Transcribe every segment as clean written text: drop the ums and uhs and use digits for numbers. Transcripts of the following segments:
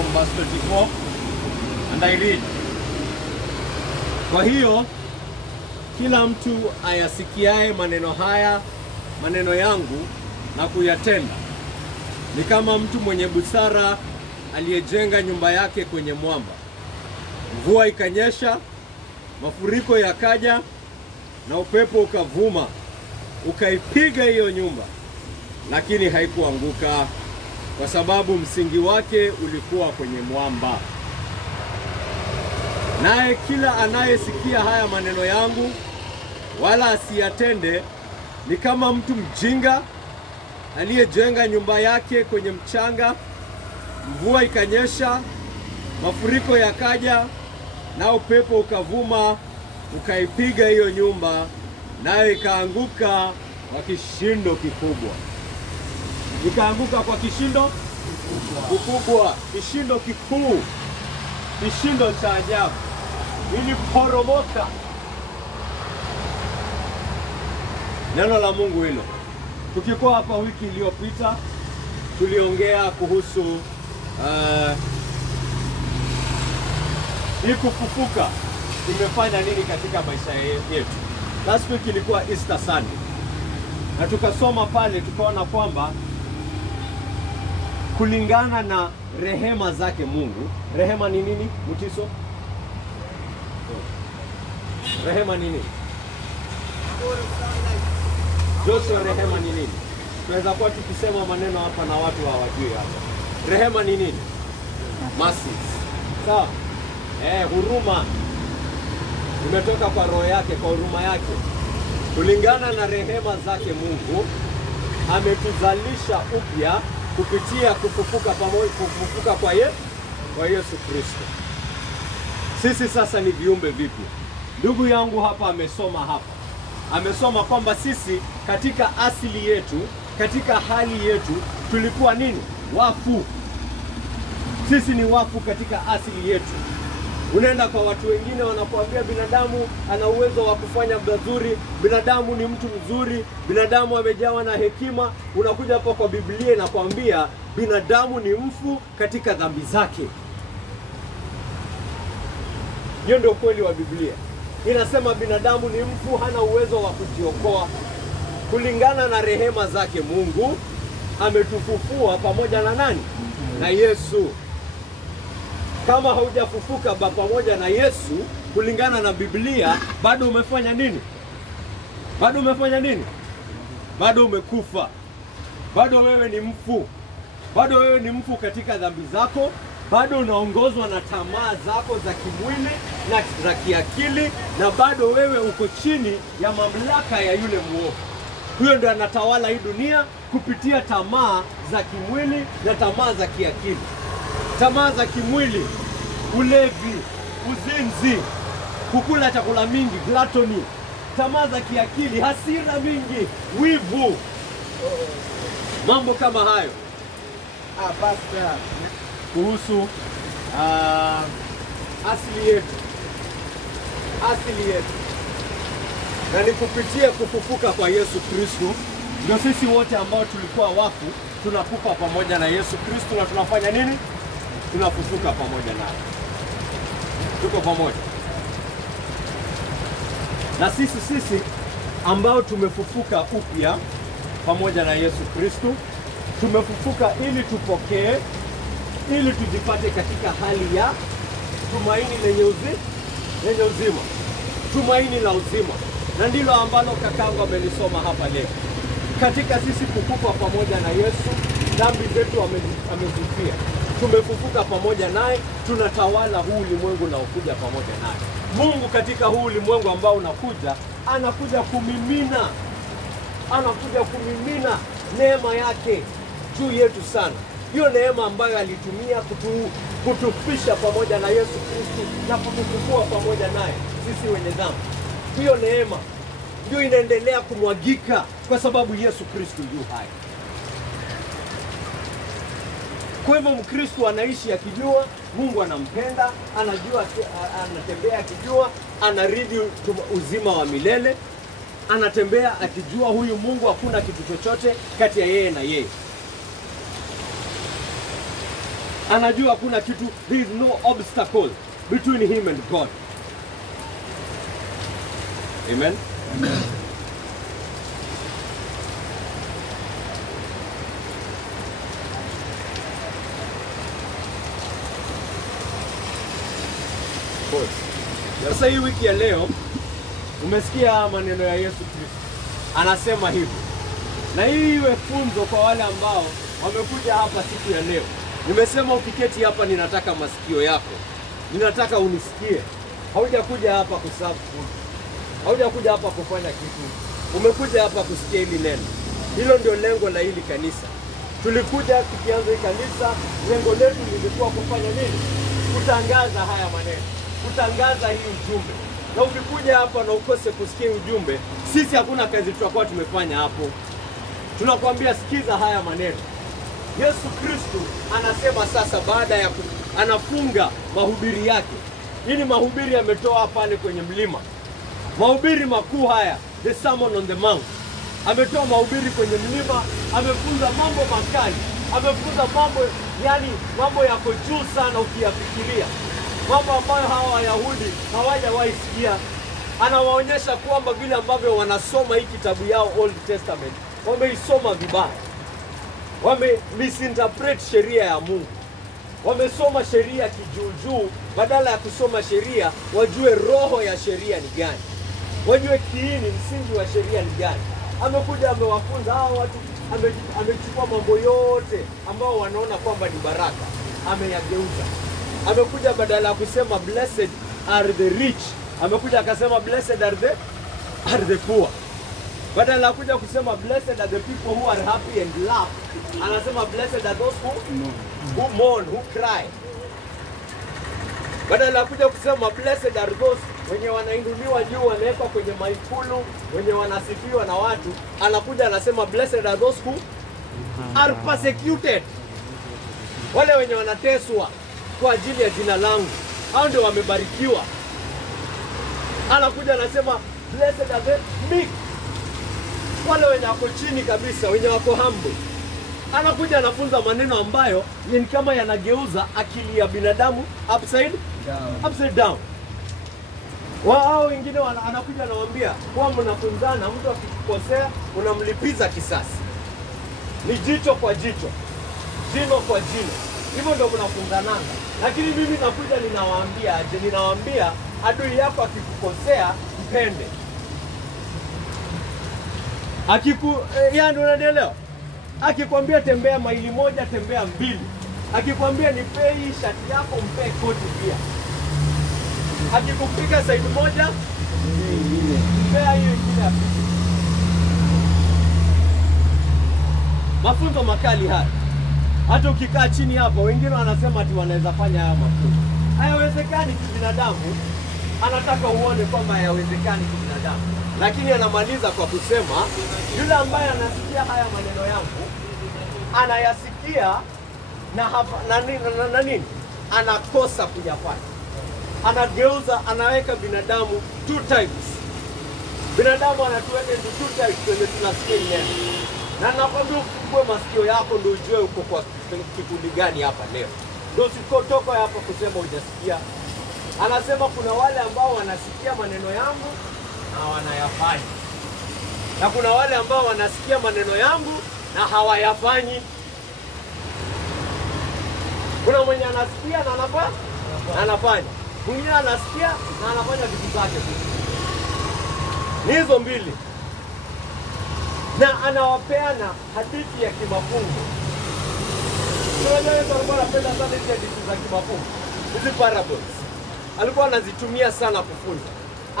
from verse 24, and I read. Kwa hiyo kila mtu ayasikiaye maneno haya, maneno yangu, na kuyatenda, ni kama mtu mwenye busara aliyejenga nyumba yake kwenye mwamba. Mvua ikanyesha, mafuriko yakaja, na upepo ukavuma, ukaipiga hiyo nyumba, lakini haikuanguka, kwa sababu msingi wake ulikuwa kwenye mwamba. Naye kila anayesikia haya maneno yangu wala asiyatende ni kama mtu mjinga aliyejenga nyumba yake kwenye mchanga. Mvua ikanyesha, mafuriko yakaja, na upepo ukavuma, ukaipiga hiyo nyumba, nayo ikaanguka kwa kishindo kikubwa. Ikaanguka kwa kishindo kikubwa, kishindo kikuu, kishindo cha ajabu. Iliporomoka. Neno la Mungu hilo. Tukikuwa hapa wiki iliyopita, tuliongea kuhusu hii kufufuka imefanya nini katika maisha yetu. Last week ilikuwa Easter Sunday, na tukasoma pale tukaona kwamba kulingana na rehema zake Mungu. Rehema ni nini, Mutiso? Rehema ni nini? Joshua, rehema ni nini? Tunaweza kuwa tukisema maneno hapa na watu hawajui hapa. Rehema ni nini? Mercy. Sawa? Huruma. Imetoka kwa roho yake, kwa huruma yake. Kulingana na rehema zake Mungu, ametuzalisha upya kupitia kufufuka kwa Yesu Kristo. Sisi sasa ni viumbe vipya. Ndugu yangu hapa amesoma kwamba sisi katika asili yetu, katika hali yetu, tulikuwa nini? Wafu. Sisi ni wafu katika asili yetu. Unaenda kwa watu wengine wanakuambia binadamu ana uwezo wa kufanya mazuri, binadamu ni mtu mzuri, binadamu amejawa na hekima. Unakuja hapa kwa Biblia na kuambia binadamu ni mfu katika dhambi zake. Hiyo ndio kweli wa Biblia. Inasema binadamu ni mfu, hana uwezo wa kujiokoa. Kulingana na rehema zake Mungu, ametufufua pamoja na nani? Na Yesu. Kama haujafufuka pamoja na Yesu, kulingana na Biblia, bado umefanya nini? Bado umefanya nini? Bado umekufa. Bado wewe ni mfu. Bado wewe ni mfu katika dhambi zako. Bado unaongozwa na tamaa zako za kimwili na za kiakili, na bado wewe uko chini ya mamlaka ya yule muovu. Huyo ndio anatawala hii dunia kupitia tamaa za kimwili na tamaa za kiakili. Tamaa za kimwili, ulevi, uzinzi, kukula chakula mingi, gluttony. Tamaa za kiakili, hasira mingi, wivu, mambo kama hayo. Pastor, kuhusu asili yetu. Na ni kupitia kufufuka kwa Yesu Kristo ndio sisi wote ambao tulikuwa wafu tunakufa pamoja na Yesu Kristo, na tunafanya nini? Tunafufuka pamoja naye. Tuko pamoja. Na sisi ambao tumefufuka upya pamoja na Yesu Kristo, tumefufuka ili tupokee, ili tujipate katika hali ya tumaini lenye uzima. Tumaini la uzima. Na ndilo ambalo kakangu amelisoma hapa leo. Katika sisi kukufa pamoja na Yesu, dhambi zetu amezifia. Tumefufuka pamoja naye, tunatawala huu ulimwengu na ukuja pamoja naye. Mungu katika huu ulimwengu ambao unakuja, anakuja kumimina neema yake juu yetu sana. Hiyo neema ambayo alitumia kutufisha pamoja na Yesu Kristo na kutufufua pamoja naye sisi wenye dhambi. Hiyo neema ndio inaendelea kumwagika kwa sababu Yesu Kristo yu hai. Kwa hivyo Mkristo anaishi akijua Mungu anampenda, anajua, anatembea akijua anarithi uzima wa milele, anatembea akijua huyu Mungu hakuna kitu chochote kati ya yeye na yeye. Anajua kuna kitu, there is no obstacle between him and God. Amen. Amen. Sasa hii wiki ya leo umesikia maneno ya Yesu Kristo. Anasema hivi. Na hii iwe funzo kwa wale ambao wamekuja hapa siku ya leo. Nimesema ukiketi hapa ninataka masikio yako. Ninataka unisikie. Haujakuja hapa kusafu. Haujakuja hapa kufanya kitu. Umekuja hapa kusikia hili neno. Hilo ndio lengo la hili kanisa. Tulikuja tukianza hii kanisa, lengo letu lilikuwa kufanya nini? Kutangaza haya maneno. Kutangaza hii ujumbe. Na ukikuja hapa na ukose kusikia ujumbe, sisi hakuna kazi tutakuwa tumefanya hapo. Tunakwambia sikiza haya maneno. Yesu Kristo anasema sasa baada ya anafunga mahubiri yake. Hii ni mahubiri ametoa pale kwenye mlima. Mahubiri makuu haya, the Sermon on the Mount. Ametoa mahubiri kwenye mlima, amefunza mambo makali. Amefunza mambo, yani mambo yako juu sana ukiyafikiria. Mambo ambayo hawa Wayahudi hawajawahi sikia. Anawaonyesha kwamba vile ambavyo wanasoma hii kitabu yao Old Testament, wameisoma vibaya. Wame-misinterpret sheria ya Mungu. Wamesoma sheria kijuujuu, badala ya kusoma sheria, wajue roho ya sheria ni gani. Wajue kiini, msingi wa sheria ni gani. Amekuja amewafunza hao watu, amechukua mambo yote ambao wanaona kwamba ni baraka, ameyageuza. Amekuja badala ya kusema blessed are the rich, amekuja akasema blessed are the poor. Badala ya kuja kusema blessed are the people who are happy and laugh, anasema blessed are those who mourn, who cry. Badala ya kuja kusema blessed are those wenye wanainuliwa juu, wanawekwa kwenye maikulu, wenye wanasifiwa na watu, anakuja anasema blessed are those who are persecuted. Wale wenye wanateswa kwa ajili ya jina langu, hao ndio wamebarikiwa. Anakuja anasema blessed are the meek, wale wenye wako chini kabisa, wenye wako humble. Anakuja anafunza maneno ambayo ni kama yanageuza akili ya binadamu upside down. Wao wengine anakuja anawaambia kwa mnafunzana, mtu akikukosea unamlipiza kisasi. Ni jicho kwa jicho, jino kwa jino. Hivyo ndio mnafunzananga. Lakini mimi nakuja ninawaambia aje? Ninawaambia adui yako akikukosea mpende. Yani unanielewa? Akikwambia tembea maili moja, tembea mbili. Akikwambia nipe hii shati yako, mpe koti pia. Akikupika side moja, mpea hiyo ingine. Mafunzo makali haya. Hata ukikaa chini hapa, wengine wanasema ati wanaweza fanya haya mafunzo. Hayawezekani kibinadamu. Anataka uone kwamba hayawezekani kibinadamu. Lakini anamaliza kwa kusema yule ambaye anasikia haya maneno yangu, anayasikia na nini? Anakosa kuyafanya. Anageuza, anaweka binadamu two types. Binadamu anatuweka into two types kwenye tunasikia neno. Na nakwambia ufungue masikio yako ndio ujue uko kwa kikundi gani hapa leo. Ndio usikotoka hapa kusema hujasikia. Anasema kuna wale ambao wanasikia maneno yangu na wanayafanya. Na kuna wale ambao wanasikia maneno yangu na hawayafanyi. Kuna mwenye anasikia na anafanya. Mwingine anasikia na anafanya vitu zake. Ni hizo mbili. Na anawapeana hadithi ya kimafungo. Tunajua Yesu alikuwa anapenda sana hizi hadithi za kimafungo. Hizi parables. Alikuwa anazitumia sana kufunza.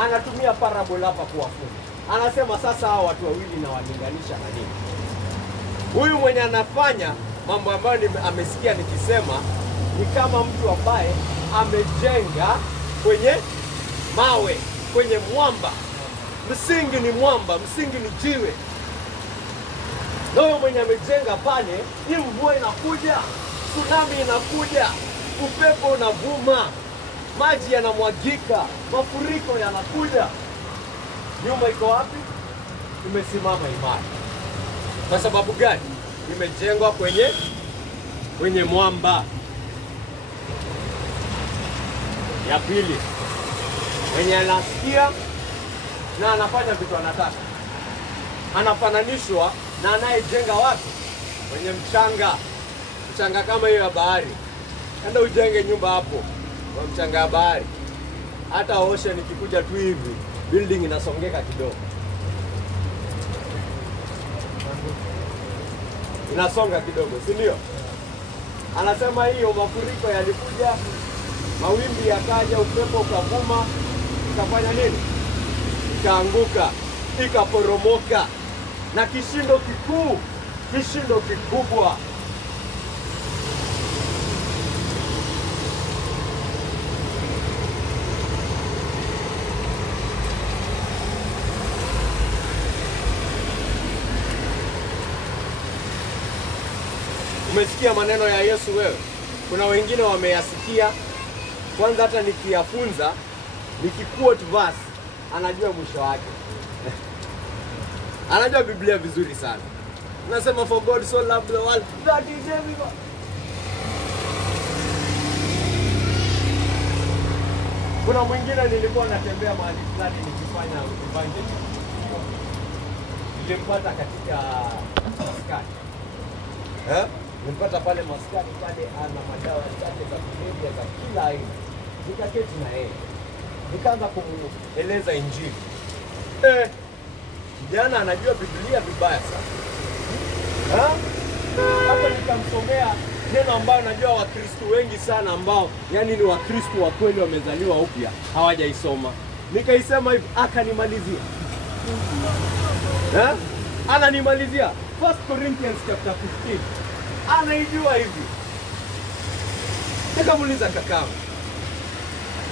Anatumia parable hapa kuwafunza. Anasema sasa hao watu wawili na walinganisha na nini? Huyu mwenye anafanya mambo ambayo amesikia nikisema ni kama mtu ambaye amejenga kwenye mawe, kwenye mwamba. Msingi ni mwamba, msingi ni jiwe. Na huyo mwenye amejenga pale, hii mvua inakuja, tsunami inakuja, upepo unavuma, maji yanamwagika, mafuriko yanakuja. Nyumba iko wapi? Imesimama imara. Kwa sababu gani? Imejengwa kwenye mwamba. Ya pili, mwenye anasikia na anafanya vitu anataka, anafananishwa na anayejenga wapi? Kwenye mchanga. Mchanga kama hiyo ya bahari. Enda ujenge nyumba hapo kwa mchanga ya bahari. Hata ocean ikikuja tu hivi, building inasongeka kidogo. Inasonga kidogo, si ndio? Anasema hiyo mafuriko yalikuja, mawimbi yakaja, upepo ukavuma, ikafanya nini? Ikaanguka, ikaporomoka. Na kishindo kikuu, kishindo kikubwa. Umesikia maneno ya Yesu wewe? Kuna wengine wameyasikia. Kwanza hata nikiyafunza, nikiquote verse, anajua mwisho wake. Anajua Biblia vizuri sana. Nasema for God so loved the world that he gave him. Kuna mwingine nilikuwa natembea mahali fulani nikifanya evangelism. Nilimpata katika maskani. Nilipata pale maskani pale, ana madawa zake za kulevya za kila aina. Nikaketi na yeye. Nikaanza kumueleza Injili. Kijana anajua Biblia vibaya sana. Hata nikamsomea neno ambayo najua Wakristo wengi sana ambao yani ni Wakristo wa kweli wamezaliwa upya hawajaisoma. Nikaisema hivi, akanimalizia. Ananimalizia 1 Corinthians chapter 15. Anaijua hivi. Nikamuuliza kakangu,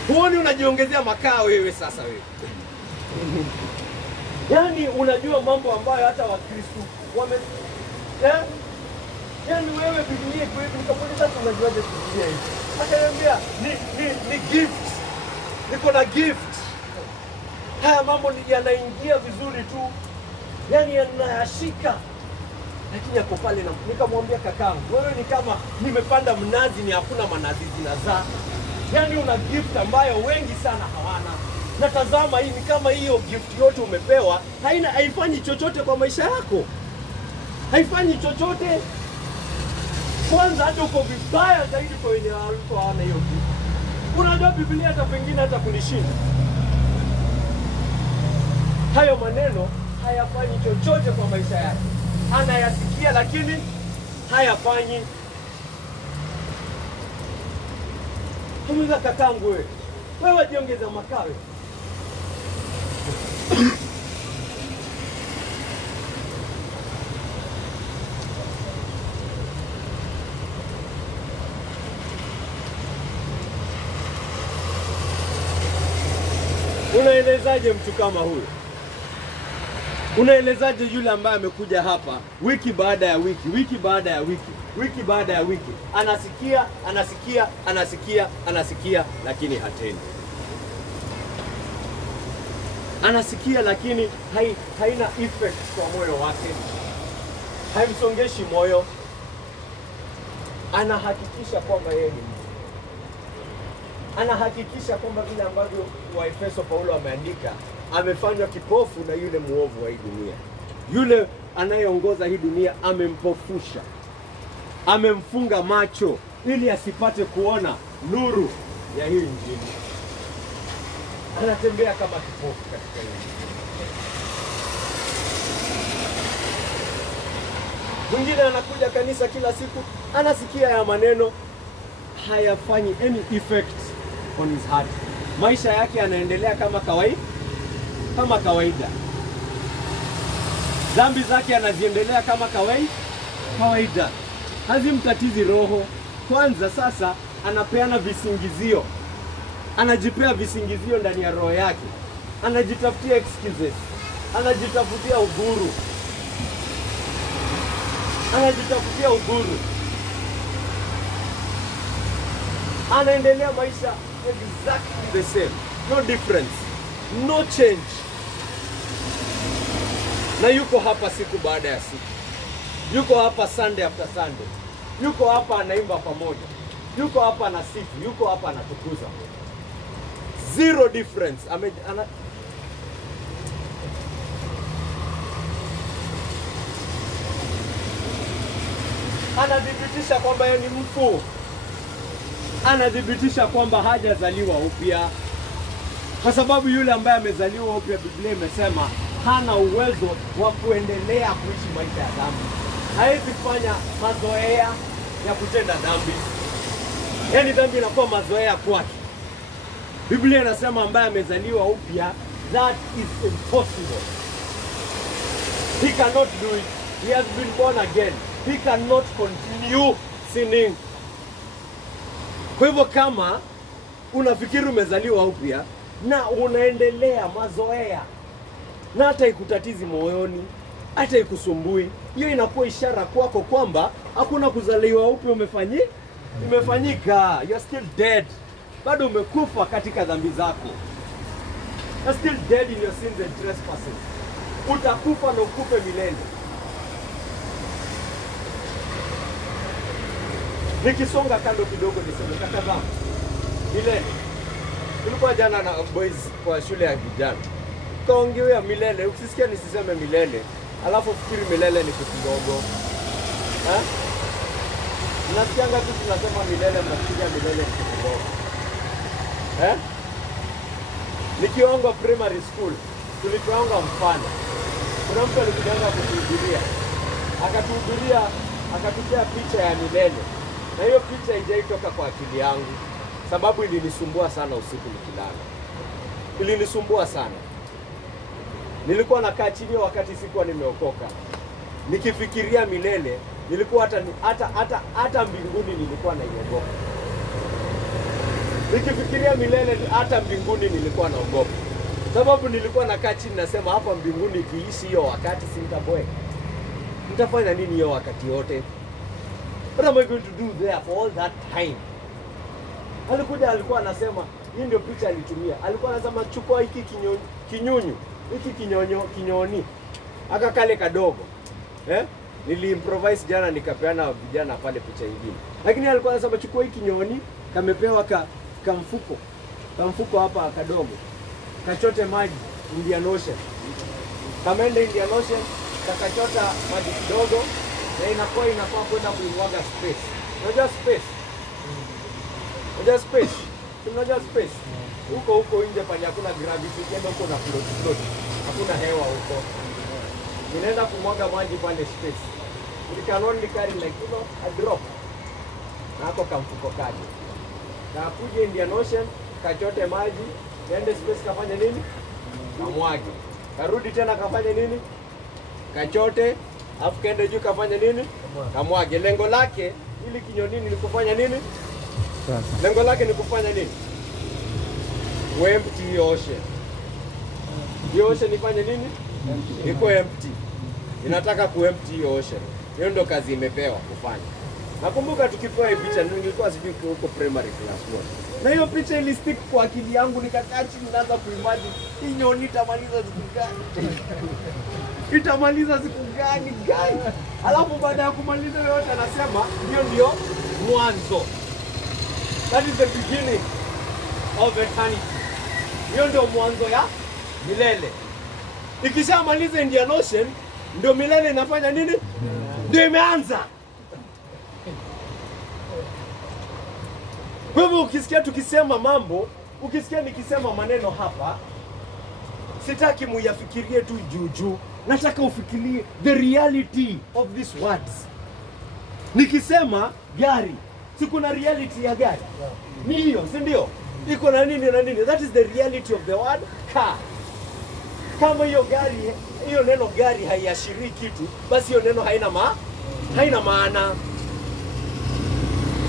huoni unajiongezea makaa wewe sasa wewe? Yani unajua mambo ambayo hata Wakristo wame yani wewe Biblia kwa hiyo nikamuuliza tunajuaje Biblia hii? Akaniambia ni gift. Niko na gift. Haya mambo yanaingia vizuri tu. Yani yanashika. Lakini yako pale na nikamwambia kakangu, wewe ni kama nimepanda mnazi ni hakuna manazi zinazaa. Yani una gift ambayo wengi sana hawana. Natazama hii ni kama hiyo gift yote umepewa, haifanyi chochote kwa maisha yako. Haifanyi chochote. Kwanza hata uko vibaya zaidi kwa wenye walikuwa hawana hiyo gift. Unajua Biblia hata pengine hata kunishinda. Hayo maneno hayafanyi chochote kwa maisha yake. Anayasikia lakini hayafanyi. Tumiza kakangu wewe jiongeza makawe. Unaelezaje mtu kama huyo? Unaelezaje yule ambaye amekuja hapa wiki baada ya wiki, wiki baada ya wiki, wiki baada ya wiki, anasikia lakini hatendi. Anasikia lakini haina effect kwa moyo wake. Haimsongeshi moyo. Anahakikisha kwamba yeye ni anahakikisha kwamba vile ambavyo Waefeso Paulo ameandika, amefanywa kipofu na yule muovu wa hii dunia. Yule anayeongoza hii dunia amempofusha. Amemfunga macho ili asipate kuona nuru ya hii Injili. Anatembea kama kipofu katika hii. Mwingine anakuja kanisa kila siku, anasikia ya maneno, hayafanyi any effect on his heart. Maisha yake yanaendelea kama kawaida. Dhambi zake anaziendelea kama kawaida. Hazimtatizi roho. Kwanza sasa anapeana visingizio. Anajipea visingizio ndani ya roho yake. Anajitafutia excuses. Anajitafutia uhuru. Anaendelea maisha exactly the same. No difference. No change. Na yuko hapa siku baada ya siku. Yuko hapa Sunday after Sunday. Yuko hapa anaimba pamoja. Yuko hapa anasifu. Yuko hapa anatukuza. zero difference. Anadhibitisha kwamba yeye ni mfu, anadhibitisha kwamba hajazaliwa upya, kwa sababu yule ambaye amezaliwa upya, Biblia imesema hana uwezo wa kuendelea kuishi maisha ya dhambi. Hawezi kufanya mazoea ya kutenda dhambi, yaani dhambi inakuwa mazoea kwake. Biblia inasema ambaye amezaliwa upya, that is impossible. He cannot do it. He has been born again. He cannot continue sinning. Kwa hivyo kama unafikiri umezaliwa upya na unaendelea mazoea na hata ikutatizi moyoni, hata ikusumbui, hiyo inakuwa ishara kwako kwamba hakuna kuzaliwa upya umefanyika. You're still dead. Bado umekufa katika dhambi zako. You're still dead in your sins and trespasses. Utakufa na ukufe milele. Nikisonga kando kidogo niseme kakazama milele. Tulikuwa jana na boys kwa shule ya vijana, kaongea milele. Ukisikia nisiseme milele alafu fikiri milele ni kitu kidogo, nasikianga tu tunasema milele, mnafikiria milele ni kitu kidogo. Nikiwa primary school tulipeanga mfano. Kuna mtu alikuja kutuhubiria, akatupea picha ya milele, na hiyo picha haijaitoka kwa akili yangu, sababu ilinisumbua sana usiku nikilala. Ilinisumbua sana. Nilikuwa nakaa chini wakati sikuwa nimeokoka, nikifikiria milele. Nilikuwa hata mbinguni nilikuwa naiogopa. Nikifikiria milele hata mbinguni nilikuwa naogopa, sababu nilikuwa nakaa chini nasema, hapa mbinguni ikiishi hiyo wakati sintaboeka. Nitafanya nini hiyo wakati yote? What am I going to do there for all that time? Alikuwa anasema, hii ndio picha alitumia. Alikuwa anasema chukua hiki kinyunyu, hiki kinyoni, aka kale kadogo. Niliimprovise jana nikapeana vijana pale picha nyingine. Lakini alikuwa anasema chukua hiki kinyoni, kamepewa kamfuko hapa kadogo. Kachote maji Indian Ocean. Kameenda Indian Ocean, kakachota maji kidogo, na inafaa kwenda kuimwaga space. Unajua space? Unajua space? Unajua space? Huko nje pale hakuna gravity, kenda huko na float. Hakuna hewa huko. Inaenda kumwaga maji pale space. It can only carry like, a drop. Na hapo kamfuko kaje. Na kuje Indian Ocean, kachote maji, ende space kafanya nini? Kamwage. Karudi tena kafanya nini? Kachote, afu kende juu kafanya nini? Kamwage. Lengo lake ili kinyonini ni kufanya nini? Lengo lake ni kufanya nini? Empty ocean. Hiyo ocean ifanye nini? Iko empty. Inataka kuempty ocean. Hiyo ndo kazi imepewa kufanya. Nakumbuka tukipewa hii picha, nilikuwa sijui huko primary class 1. Na hiyo picha ilistick kwa akili yangu, nikakaa chini naanza kuimagine hii nyoni itamaliza siku gani? Itamaliza siku gani? Alafu baada ya kumaliza yote anasema hiyo ndio mwanzo. That is the beginning of eternity. Hiyo ndio mwanzo ya milele. Ikishamaliza Indian Ocean, ndio milele inafanya nini? Ndio imeanza. Kwa hivyo ukisikia tukisema mambo, ukisikia nikisema maneno hapa, sitaki muyafikirie tu juu. Nataka ufikirie the reality of these words. Nikisema gari, si kuna reality ya gari? Ni hiyo, si ndio? Iko na nini na nini? That is the reality of the word car. Kama hiyo gari, hiyo neno gari haiashirii kitu, basi hiyo neno haina maana.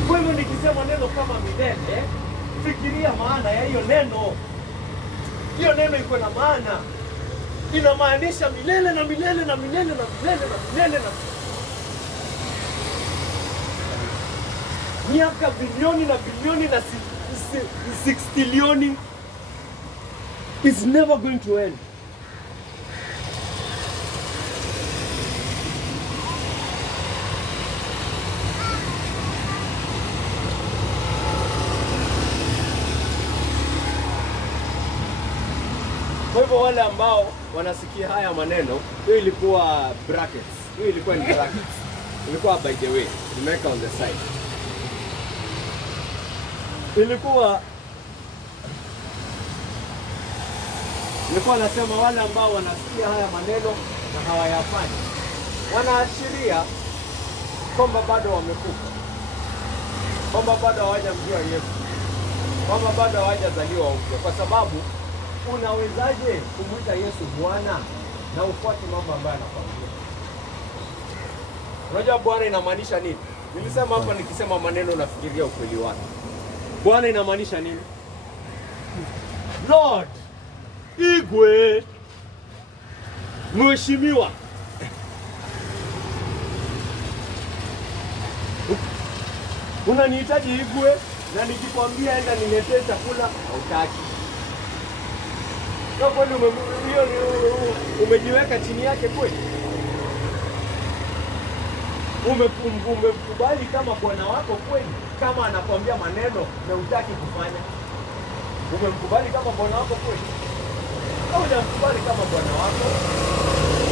Kwa hivyo nikisema neno kama milele, fikiria maana ya hiyo neno. Hiyo neno iko na maana. Inamaanisha milele na milele na milele na milele na milele na miaka bilioni na bilioni na 6 trilioni. It's never going to end. Kwa hivyo wale ambao wanasikia haya maneno, hiyo ilikuwa brackets. Hiyo ilikuwa ni brackets. Ilikuwa by the way, nimeweka on the side. Nilikuwa nasema wale ambao wanasikia haya maneno na hawayafanyi, wanaashiria kwamba bado wamekufa, kwamba bado hawajamjua Yesu, kwamba bado hawajazaliwa upya. Kwa sababu unawezaje kumwita Yesu Bwana na ufuate mambo ambayo anakwambia? Unajua Bwana inamaanisha nini? Nilisema hapa, nikisema maneno nafikiria ukweli wake. Bwana inamaanisha nini? Lord, Igwe, mheshimiwa. Unanihitaji Igwe, na nikikwambia enda niletee chakula hautaki. Kwa kweli umejiweka chini yake kweli? Umekubali kama bwana wako kweli, kama anakwambia maneno na hutaki kufanya? Umemkubali kama bwana wako kweli? Au hujamkubali kama bwana wako?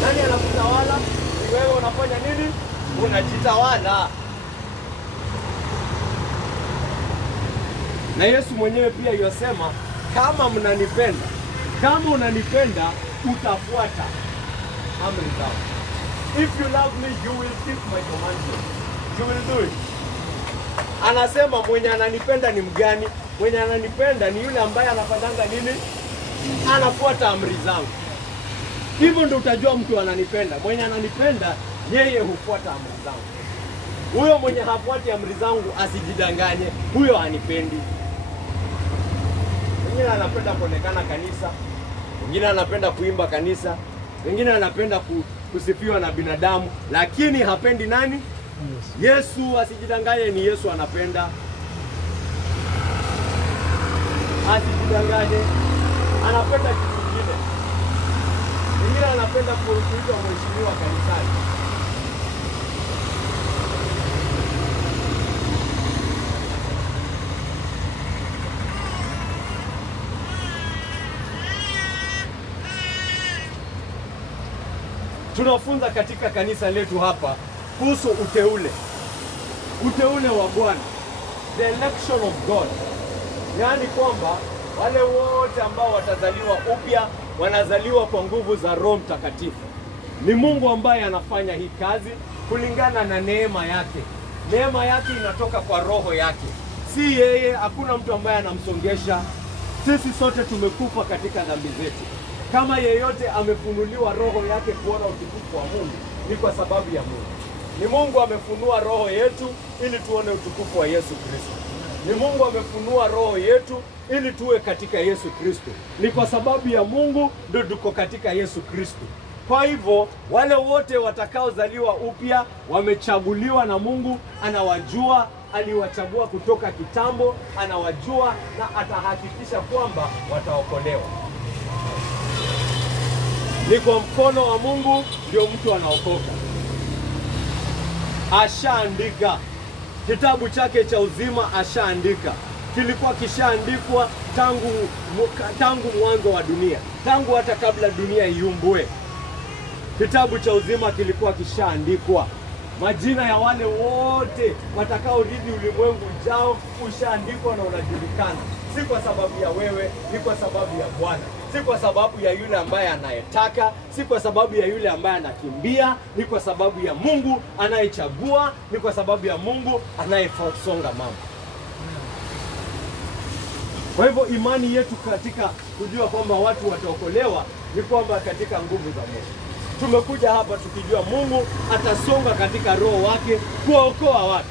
Nani anakutawala? Ni wewe. Unafanya nini? Unajitawala. Na Yesu mwenyewe pia yosema, kama mnanipenda, kama unanipenda, utafuata amri zangu. If you love me, you will keep my commandments. You will do it. Anasema mwenye ananipenda ni mgani? Mwenye ananipenda ni yule ambaye anafanyanga nini? Anafuata amri zangu. Hivyo ndio utajua mtu ananipenda. Mwenye ananipenda yeye hufuata amri zangu. Huyo mwenye hafuati amri zangu asijidanganye, huyo hanipendi. Wengine anapenda kuonekana kanisa, wengine anapenda kuimba kanisa, wengine anapenda kusifiwa na binadamu, lakini hapendi nani? Yesu. Asijidanganye, ni Yesu anapenda. Asijidanganye, anapenda kitu kingine. Wengine anapenda kuitwa mheshimiwa kanisani. Tunafunza katika kanisa letu hapa kuhusu uteule wa Bwana, the election of God. Yaani kwamba wale wote ambao watazaliwa upya wanazaliwa kwa nguvu za Roho Mtakatifu. Ni Mungu ambaye anafanya hii kazi kulingana na neema yake. Neema yake inatoka kwa Roho yake, si yeye. Hakuna mtu ambaye anamsongesha. Sisi sote tumekufa katika dhambi zetu. Kama yeyote amefunuliwa Roho yake kuona utukufu wa Mungu, ni kwa sababu ya Mungu. Ni Mungu amefunua roho yetu ili tuone utukufu wa Yesu Kristo. Ni Mungu amefunua roho yetu ili tuwe katika Yesu Kristo. Ni kwa sababu ya Mungu ndio tuko katika Yesu Kristo. Kwa hivyo wale wote watakaozaliwa upya wamechaguliwa na Mungu. Anawajua, aliwachagua kutoka kitambo, anawajua na atahakikisha kwamba wataokolewa. Ni kwa mkono wa Mungu ndio mtu anaokoka. Ashaandika kitabu chake cha uzima, ashaandika. Kilikuwa kishaandikwa tangu mwanzo wa dunia, tangu hata kabla dunia iumbwe. Kitabu cha uzima kilikuwa kishaandikwa. Majina ya wale wote watakaorithi ulimwengu ujao ushaandikwa na unajulikana. Si kwa sababu ya wewe, ni kwa sababu ya Bwana. Si kwa sababu ya yule ambaye anayetaka, si kwa sababu ya yule ambaye anakimbia, ni kwa sababu ya Mungu anayechagua, ni kwa sababu ya Mungu anayesonga mambo. Kwa hivyo imani yetu katika kujua kwamba watu wataokolewa ni kwamba katika nguvu za Mungu. Tumekuja hapa tukijua Mungu atasonga katika roho wake kuwaokoa watu.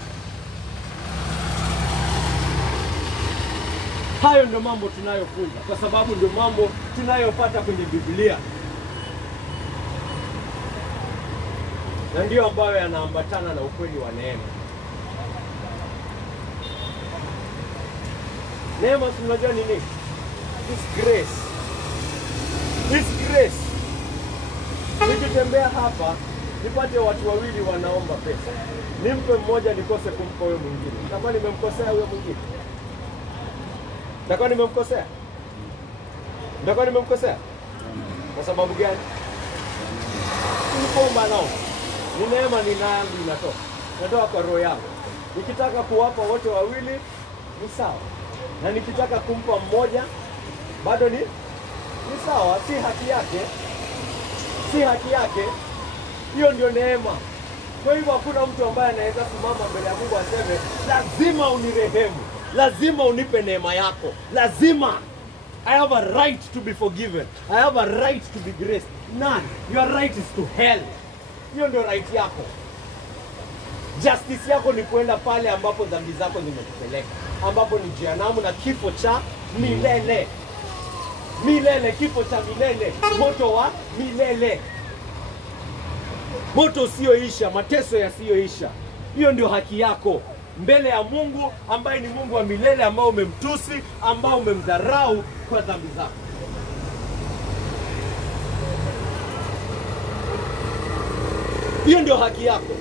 Hayo ndio mambo tunayofunza, kwa sababu ndio mambo tunayopata kwenye Biblia. Na ndio ambayo yanaambatana na ukweli wa neema. Neema tunajua ni nini? This grace. This grace. Nikitembea hapa nipate watu wawili wanaomba pesa, nimpe mmoja nikose kumpa huyo mwingine, nitakuwa nimemkosea huyo mwingine? Nitakuwa nimemkosea? Kwa sababu gani? Ulipoomba nao. Ni neema yangu inatoka. Natoka kwa roho yangu. Nikitaka kuwapa wote wawili ni sawa. Na nikitaka kumpa mmoja bado ni sawa, si haki yake. Si haki yake. Hiyo ndio neema. Kwa hivyo hakuna mtu ambaye anaweza simama mbele ya Mungu aseme lazima unirehemu, lazima unipe neema yako, lazima. I have a right to be forgiven. I have a right to be graced. None. Your right is to hell. Hiyo ndio right yako. Justice yako ni kwenda pale ambapo dhambi zako zimekupeleka, ambapo ni jehanamu na kifo cha milele. Milele, kifo cha milele, moto wa milele. Moto usioisha, mateso yasiyoisha. Hiyo ndio haki yako mbele ya Mungu ambaye ni Mungu wa milele, ambao umemtusi, ambao umemdharau kwa dhambi zako. Hiyo ndio haki yako.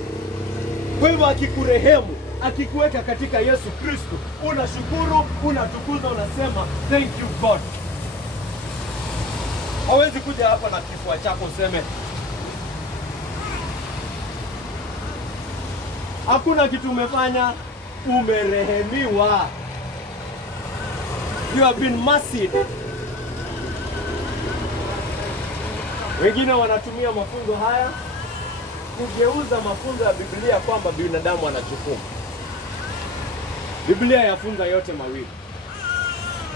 Kwa hivyo akikurehemu, akikuweka katika Yesu Kristo, unashukuru, unatukuza, unasema thank you God. Hawezi kuja hapa na kifua chako useme hakuna kitu umefanya, umerehemiwa. You have been mercied. Wengine wanatumia mafunzo haya kugeuza mafunzo ya Biblia kwamba binadamu ana jukumu. Biblia yafunza yote mawili.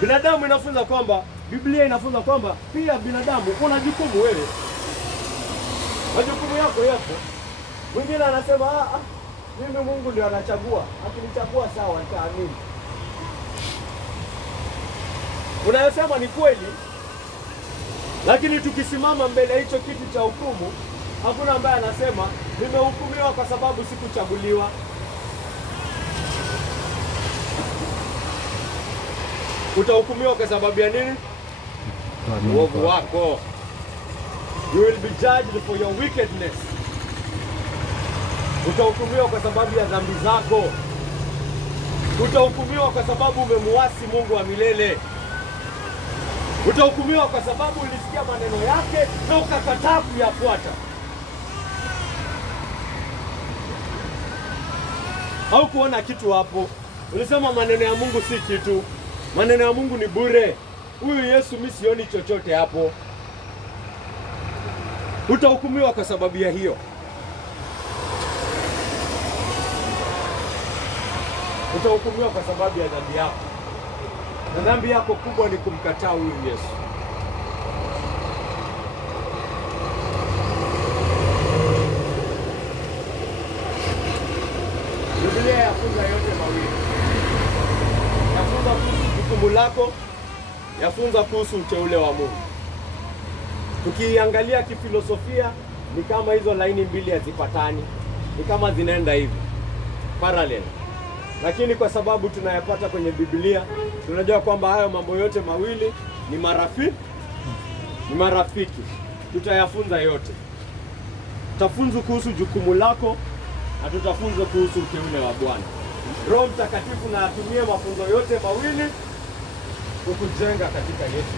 Binadamu inafunza kwamba, Biblia inafunza kwamba pia binadamu una jukumu wewe. Majukumu yako yapo. Mwingine anasema mimi Mungu ndio anachagua. Akinichagua sawa, nitaamini. Unayosema ni kweli, lakini tukisimama mbele ya hicho kiti cha hukumu, hakuna ambaye anasema nimehukumiwa kwa sababu sikuchaguliwa. Utahukumiwa kwa sababu ya nini? Uovu wako. You will be judged for your wickedness. Utahukumiwa kwa sababu ya dhambi zako. Utahukumiwa kwa sababu umemuasi Mungu wa milele. Utahukumiwa kwa sababu ulisikia maneno yake na ukakataa kuyafuata. Au kuona kitu hapo. Ulisema maneno ya Mungu si kitu. Maneno ya Mungu ni bure. Huyu Yesu mimi sioni chochote hapo. Utahukumiwa kwa sababu ya hiyo. Utahukumiwa kwa sababu ya dhambi yako. Na dhambi yako kubwa ni kumkataa huyu Yesu. Biblia yafunza yote mawili. Yafunza kuhusu jukumu lako, yafunza kuhusu uteule wa Mungu. Tukiangalia kifilosofia ni kama hizo laini mbili hazipatani. Ni kama zinaenda hivi, parallel. Lakini kwa sababu tunayapata kwenye Biblia, tunajua kwamba hayo mambo yote mawili ni marafiki. Tutayafunza yote. Tutafunza kuhusu jukumu lako na tutafunza kuhusu uteule wa Bwana. Roho Mtakatifu na atumie mafunzo yote mawili kukujenga katika Yesu.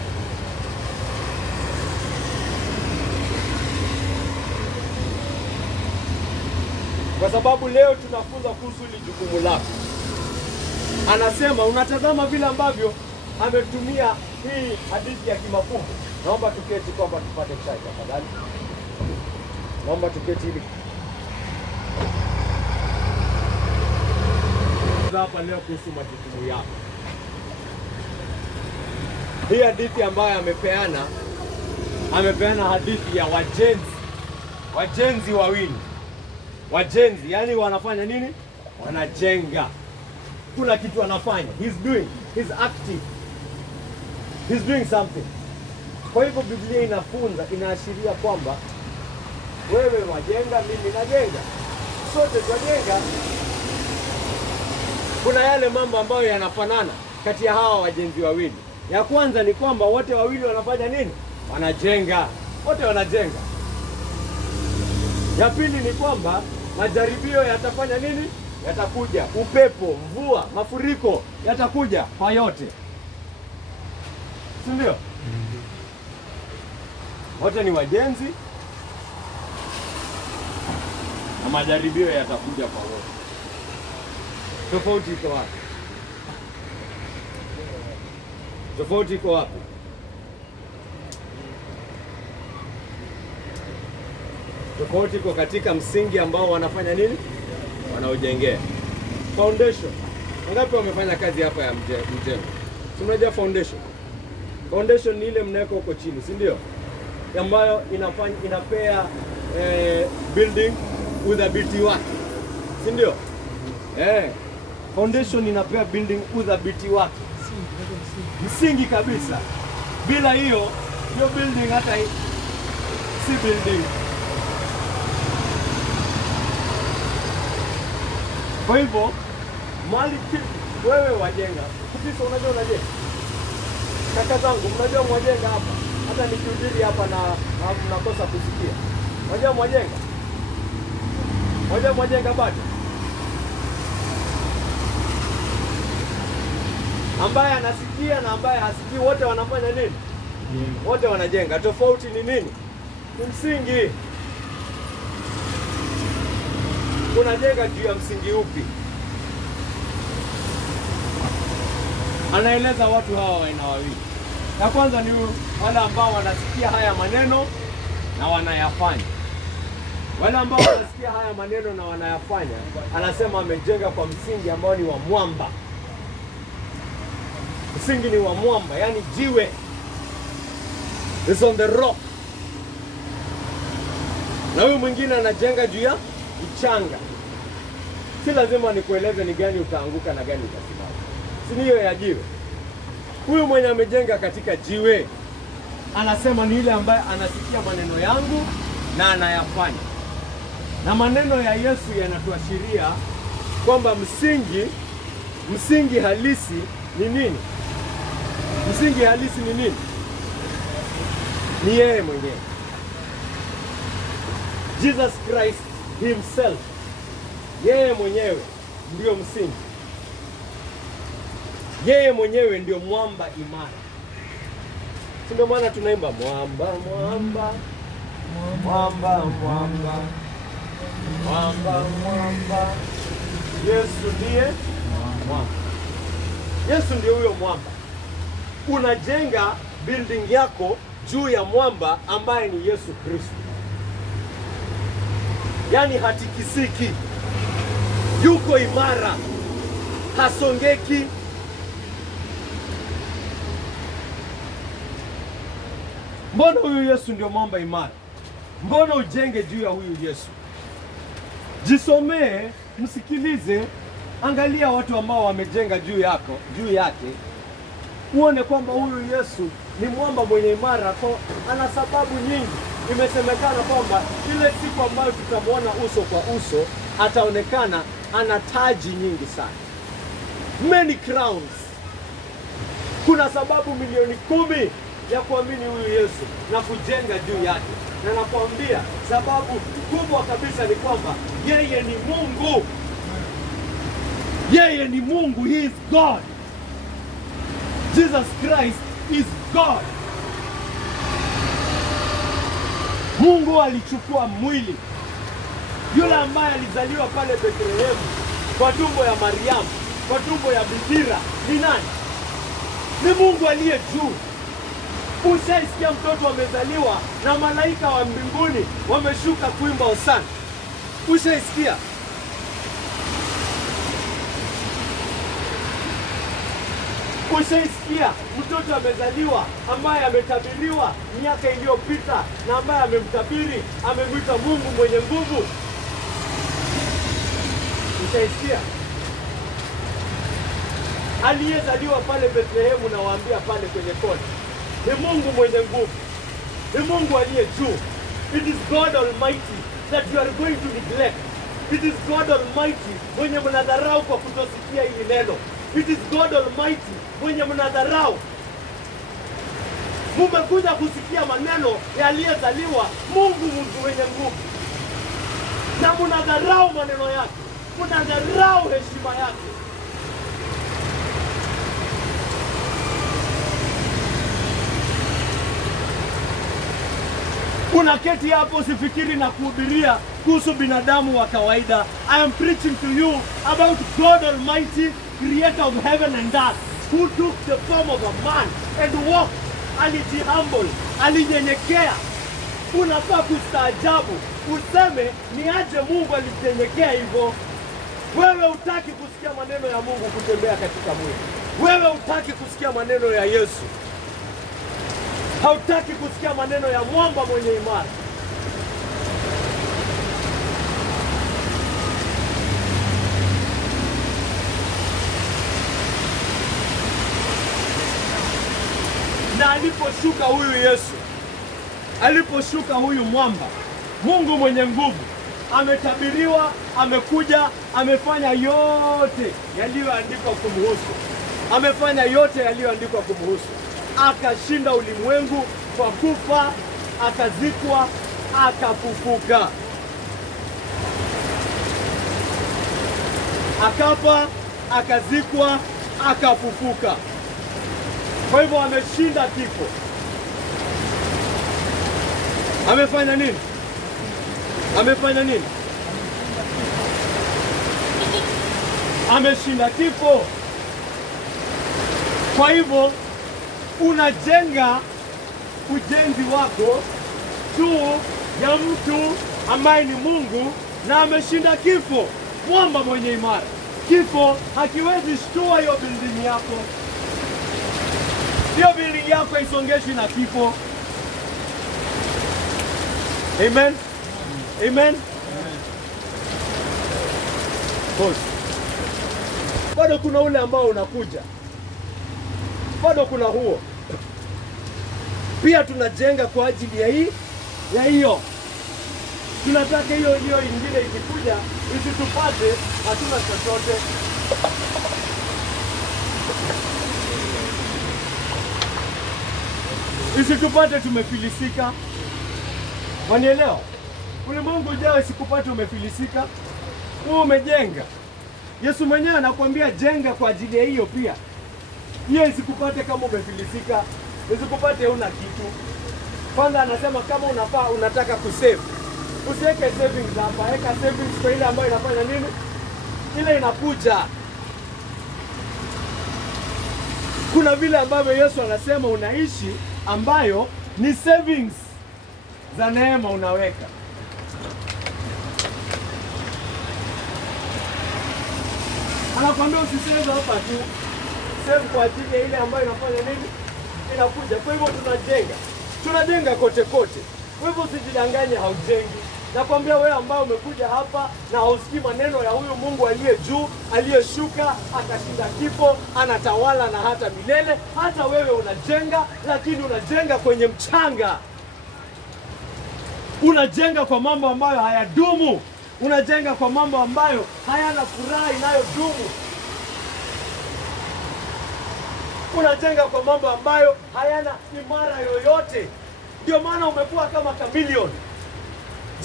Kwa sababu leo tunafunza kuhusu ile jukumu lako. Anasema unatazama vile ambavyo ametumia hii hadithi ya kimafumbo. Naomba tuketi kwamba tupate chai tafadhali. Naomba tuketi hivi. Hapa leo kuhusu majukumu yako. Hii hadithi ambayo amepeana hadithi ya wajenzi wawili. Wajenzi, yani wanafanya nini? Wanajenga. Kuna kitu wanafanya. He's active. He's doing something. Kwa hivyo Biblia inaashiria kwamba wewe wajenga, mimi najenga. Sote tunajenga. Kuna yale mambo ambayo yanafanana kati ya hawa wajenzi wawili. Ya kwanza ni kwamba wote wawili wanafanya nini? Wanajenga. Wote wanajenga. Ya pili ni kwamba majaribio yatafanya nini? Yatakuja. Upepo, mvua, mafuriko yatakuja kwa yote. Si ndio? wote ni wajenzi na majaribio yatakuja kwa wote. Tofauti iko wapi? Tofauti iko wapi? Tofauti iko katika msingi ambao wanafanya nini? Wanaojengea. Foundation. Wangapi wamefanya kazi hapa ya mjengo? Si mnajua foundation? Foundation ni ile mnaweka huko chini, si ndio? Ambayo inapea building udhabiti wake. Si ndio? Foundation inapea building udhabiti wake. Msingi kabisa. Bila hiyo building hata si building. Kwa hivyo mali wewe wajenga. Kipisa unajua unajenga. Kaka zangu mnajua mwajenga hapa. Hata nikihubiri hapa na mnakosa kusikia. Unajua mwajenga? Unajua mwajenga bado? Ambaye anasikia na ambaye hasikii wote wanafanya nini? Wote wanajenga. Tofauti ni nini? Ni msingi. Unajenga juu ya msingi upi? Anaeleza watu hawa wa aina wawili. Ya kwanza ni wale ambao wanasikia haya maneno na wanayafanya. Wale ambao wanasikia haya maneno na wanayafanya, anasema amejenga kwa msingi ambao ni wa mwamba. Msingi ni wa mwamba, yani jiwe. It's on the rock. Na huyu mwingine anajenga juu ya mchanga. Si lazima nikueleze ni gani utaanguka na gani utasimama. Si hiyo ya jiwe. Huyu mwenye amejenga katika jiwe anasema ni yule ambaye anasikia maneno yangu na anayafanya. Na maneno ya Yesu yanatuashiria kwamba msingi halisi ni nini? Msingi halisi ni nini? Ni yeye mwenyewe. Jesus Christ himself. Yeye mwenyewe ndio msingi. Yeye mwenyewe ndio mwamba imara. Si ndio maana tunaimba mwamba mwamba mwamba mwamba mwamba mwamba. Yesu ndiye mwamba. Yesu ndio huyo mwamba. Unajenga building yako juu ya mwamba ambaye ni Yesu Kristo. Yani hatikisiki. Yuko imara. Hasongeki. Mbona huyu Yesu ndio mwamba imara? Mbona ujenge juu ya huyu Yesu? Jisomee, msikilize, angalia watu ambao wamejenga juu yake. Uone kwamba huyu Yesu ni mwamba mwenye imara. Kwa ana sababu nyingi. Imesemekana kwamba ile siku ambayo tutamwona uso kwa uso, ataonekana ana taji nyingi sana. Many crowns. Kuna sababu milioni 10 ya kuamini huyu Yesu na kujenga juu yake. Na nakwambia sababu kubwa kabisa ni kwamba yeye ni Mungu. Yeye ni Mungu. He is God. Jesus Christ is God. Mungu alichukua mwili. Yule ambaye alizaliwa pale Bethlehemu kwa tumbo ya Mariamu, kwa tumbo ya Bikira, ni nani? Ni Mungu aliye juu. Ushaisikia mtoto amezaliwa na malaika wa mbinguni wameshuka kuimba hosana? Ushaisikia? Ushaisikia mtoto amezaliwa ambaye ametabiriwa miaka iliyopita na ambaye amemtabiri, amemwita Mungu mwenye nguvu? Ushaisikia? Aliyezaliwa pale Bethlehemu na waambia pale kwenye kona, ni Mungu mwenye nguvu. Ni Mungu aliye juu. It is God Almighty that you are going to neglect. It is God Almighty mwenye mnadharau kwa kutosikia hili neno. It is God Almighty mwenye mnadharau. Mumekuja kusikia maneno ya aliyezaliwa Mungu mwenye nguvu, na mnadharau maneno yake, mnadharau heshima yake. Unaketi hapo usifikiri na kuhubiria kuhusu binadamu wa kawaida. I am preaching to you about God Almighty, creator of heaven and earth, who took the form of a man and walked. Alijihumble, alinyenyekea. Unafaa kustaajabu, useme ni aje Mungu alinyenyekea hivyo. Wewe hutaki kusikia maneno ya Mungu kutembea katika mwili. Wewe hutaki kusikia maneno ya Yesu. Hautaki kusikia maneno ya mwamba mwenye imara. Na aliposhuka huyu Yesu, aliposhuka huyu mwamba, Mungu mwenye nguvu, ametabiriwa, amekuja, amefanya yote yaliyoandikwa kumhusu. Amefanya yote yaliyoandikwa kumhusu. Akashinda ulimwengu kwa kufa, akazikwa, akafufuka. Akafa, akazikwa, akafufuka. Kwa hivyo ameshinda kifo. Amefanya nini? Amefanya nini? Ameshinda kifo. Kwa hivyo unajenga ujenzi wako juu ya mtu ambaye ni Mungu na ameshinda kifo, mwamba mwenye imara. Kifo hakiwezi shtua hiyo building yako. Hiyo building yako isongeshi na kifo. Amen. Amen. Pause. Bado kuna ule ambao unakuja. Bado kuna huo. Pia tunajenga kwa ajili ya hiyo. Tunataka hiyo ingine ikikuja isitupate hatuna chochote. Isitupate tumefilisika. Wanielewa? Ulimwengu ujao isikupate umefilisika. Wewe umejenga. Yesu mwenyewe anakuambia jenga kwa ajili ya hiyo pia. Hiyo isikupate kama umefilisika, isikupate huna kitu. Kwanza anasema kama unataka kusave, usiweke savings hapa, weka savings kwa ile ambayo inafanya nini? Ile inakuja. Kuna vile ambavyo Yesu anasema unaishi ambayo ni savings za neema unaweka. Anakuambia usisave hapa tu. Save kwa ajili ya ile ambayo inafanya nini? Inakuja. Kwa hivyo tunajenga kote kote. Kwa hivyo usijidanganye haujengi. Nakwambia wewe ambao umekuja hapa na hausikii maneno ya huyu Mungu aliye juu, aliyeshuka, akashinda kifo, anatawala na hata milele, hata wewe unajenga, lakini unajenga kwenye mchanga. Unajenga kwa mambo ambayo hayadumu. Unajenga kwa mambo ambayo hayana furaha inayodumu. Unajenga kwa mambo ambayo hayana imara yoyote. Ndio maana umekuwa kama chameleon.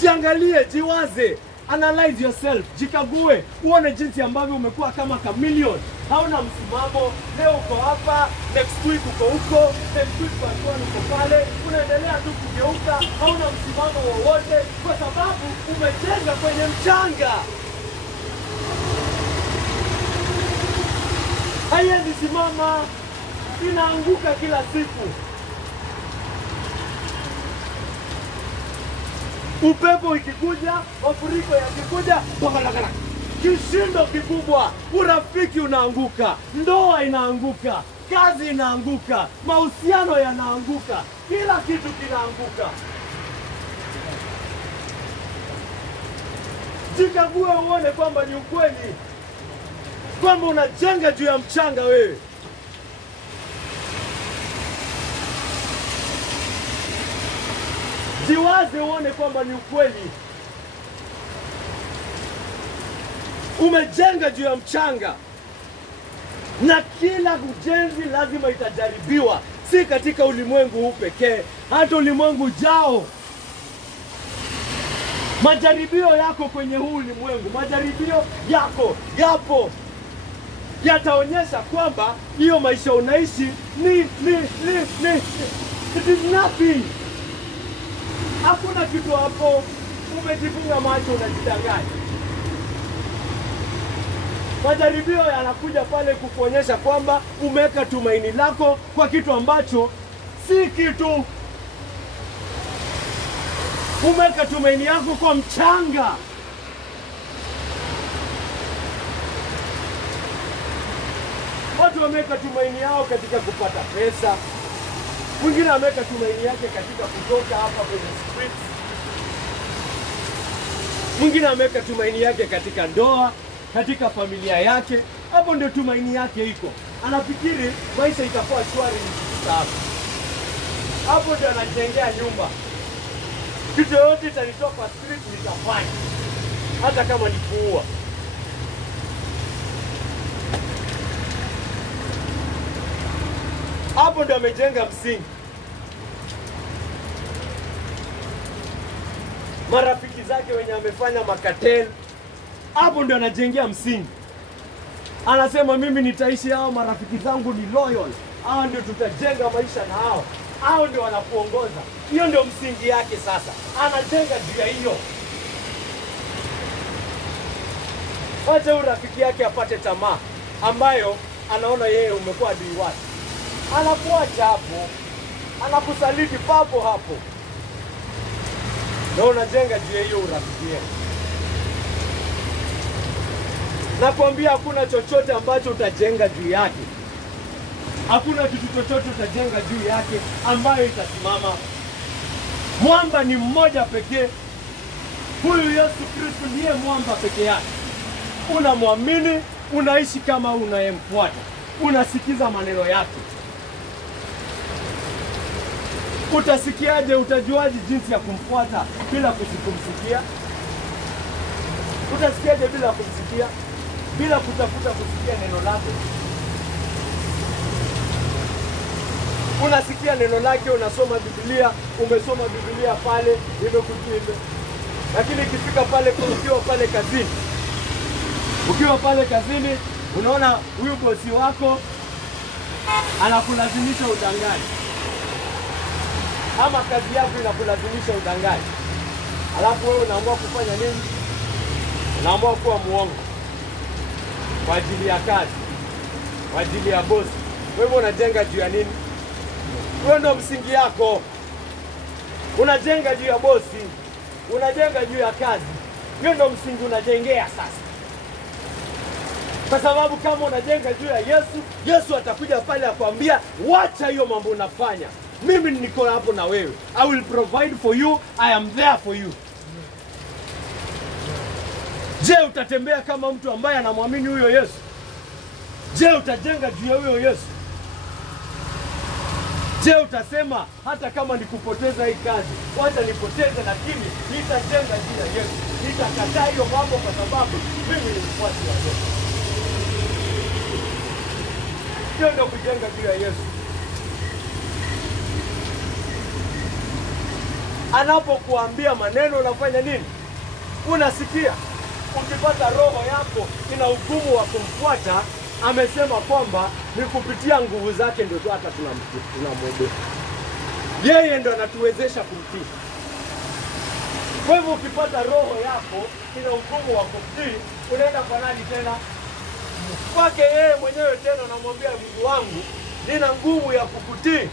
Jiangalie, jiwaze, analyze yourself, jikague, uone jinsi ambavyo umekuwa kama chameleon. Hauna msimamo, leo uko hapa, next week uko huko, next week uko pale, unaendelea tu kugeuka, hauna msimamo wowote kwa sababu umejenga kwenye mchanga. Haiwezi simama, inaanguka kila siku. Upepo ikikuja, mafuriko yakikuja, kishindo kikubwa, urafiki unaanguka, ndoa inaanguka, kazi inaanguka, mahusiano yanaanguka, kila kitu kinaanguka. Jikague uone kwamba ni ukweli, kwamba unajenga juu ya mchanga wewe. Jiwaze uone kwamba ni ukweli. Umejenga juu ya mchanga. Na kila ujenzi lazima itajaribiwa. Si katika ulimwengu huu pekee, hata ulimwengu ujao. Majaribio yako kwenye huu ulimwengu, majaribio yako yapo. Yataonyesha kwamba hiyo maisha unaishi it is nothing. Hakuna kitu hapo. Umejifunga macho, unajidanganya. Majaribio yanakuja pale kukuonyesha kwamba umeweka tumaini lako kwa kitu ambacho si kitu. Umeweka tumaini yako kwa mchanga. Watu wameweka tumaini yao katika kupata pesa. Mwingine ameweka tumaini yake katika kutoka hapa kwenye streets. Mwingine ameweka tumaini yake katika ndoa, katika familia yake. Hapo ndio tumaini yake iko. Anafikiri maisha itakuwa shwari sana. Hapo ndio anajengea nyumba. Kitu yote itanitoa kwa street nitafanya. Hata kama ni kuua. Hapo ndio amejenga msingi. Marafiki zake wenye amefanya makateli, hapo ndio anajengea msingi. Anasema mimi nitaishi, hao marafiki zangu ni loyal. Hao ndio tutajenga maisha na hao. Hao ndio wanakuongoza. Hiyo ndio msingi yake sasa. Anajenga juu ya hiyo. Wacha urafiki yake apate tamaa ambayo anaona yeye umekuwa adui wake. Anakuacha hapo. Anakusaliti papo hapo. Na unajenga juu ya hiyo urafiki yake. Nakwambia hakuna chochote ambacho utajenga juu yake. Hakuna kitu chochote utajenga juu yake ambayo itasimama. Mwamba ni mmoja pekee. Huyu Yesu Kristo ndiye mwamba pekee yake. Unamwamini, unaishi kama unayemfuata. Unasikiza maneno yake. Utasikiaje, utajuaje jinsi ya kumfuata bila kumsikia? Utasikiaje bila kumsikia? Bila kutafuta kusikia neno lake. Unasikia neno lake, unasoma Biblia, umesoma Biblia pale, imekujia. Lakini ikifika pale ukiwa pale kazini. Ukiwa pale kazini, unaona huyu bosi wako anakulazimisha udanganyi. Ama kazi yako inakulazimisha udanganyi. Alafu wewe unaamua kufanya nini? Unaamua kuwa muongo. Kwa ajili ya kazi. Kwa ajili ya bosi. Wewe unajenga juu ya nini? Wewe ndio msingi yako. Unajenga juu ya bosi. Unajenga juu ya kazi. Hiyo ndio msingi unajengea sasa. Kwa sababu kama unajenga juu ya Yesu, Yesu atakuja pale akwambia, wacha hiyo mambo unafanya. Mimi niko hapo na wewe. I will provide for you. I am there for you. Je, utatembea kama mtu ambaye anamwamini huyo Yesu? Je, utajenga juu ya huyo Yesu? Je, utasema hata kama nikupoteza hii kazi, wacha nipoteze, lakini nitajenga juu ya Yesu. Nitakataa hiyo mambo kwa sababu mimi ni mfuasi wa Yesu. Hiyo ndio kujenga juu ya Yesu. Anapokuambia maneno unafanya nini? Unasikia. Ukipata roho yako ina ugumu wa kumfuata, amesema kwamba ni kupitia nguvu zake ndio hata tunamwomba. Yeye ndio anatuwezesha kumtii. Kwa hivyo ukipata roho yako ina ugumu wa kumtii, unaenda kwa nani tena? Kwake yeye mwenyewe tena unamwambia, Mungu wangu, nina nguvu ya kukutii.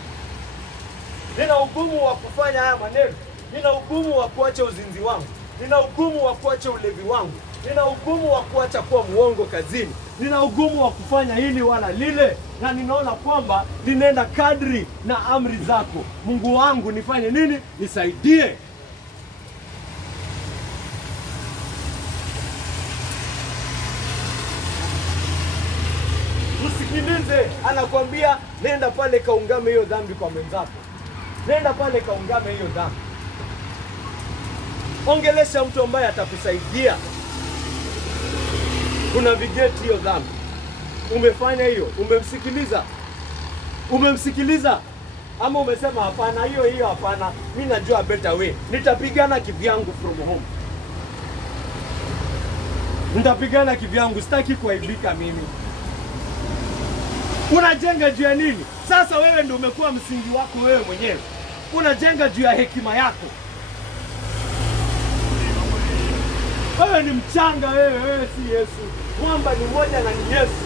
Nina ugumu wa kufanya haya maneno. Nina ugumu wa kuacha uzinzi wangu. Nina ugumu wa kuacha ulevi wangu. Nina ugumu wa kuacha kuwa muongo kazini. Nina ugumu wa kufanya hili wala lile. Na ninaona kwamba ninaenda kadri na amri zako. Mungu wangu, nifanye nini? Nisaidie. Usikilize, anakuambia nenda pale kaungame hiyo dhambi kwa mwenzako. Nenda pale kaungame hiyo dhambi. Ongelesha mtu ambaye atakusaidia. Kuna vigeti hiyo dhambi. Umefanya hiyo, umemsikiliza. Umemsikiliza. Ama umesema hapana, hiyo hapana. Mimi najua better way. Nitapigana kivyangu from home. Nitapigana kivyangu, sitaki kuaibika mimi. Unajenga juu ya nini? Sasa wewe ndio umekuwa msingi wako wewe mwenyewe. Unajenga juu ya hekima yako. Wewe ni mchanga, wewe si Yesu. Mwamba ni moja na ni Yesu.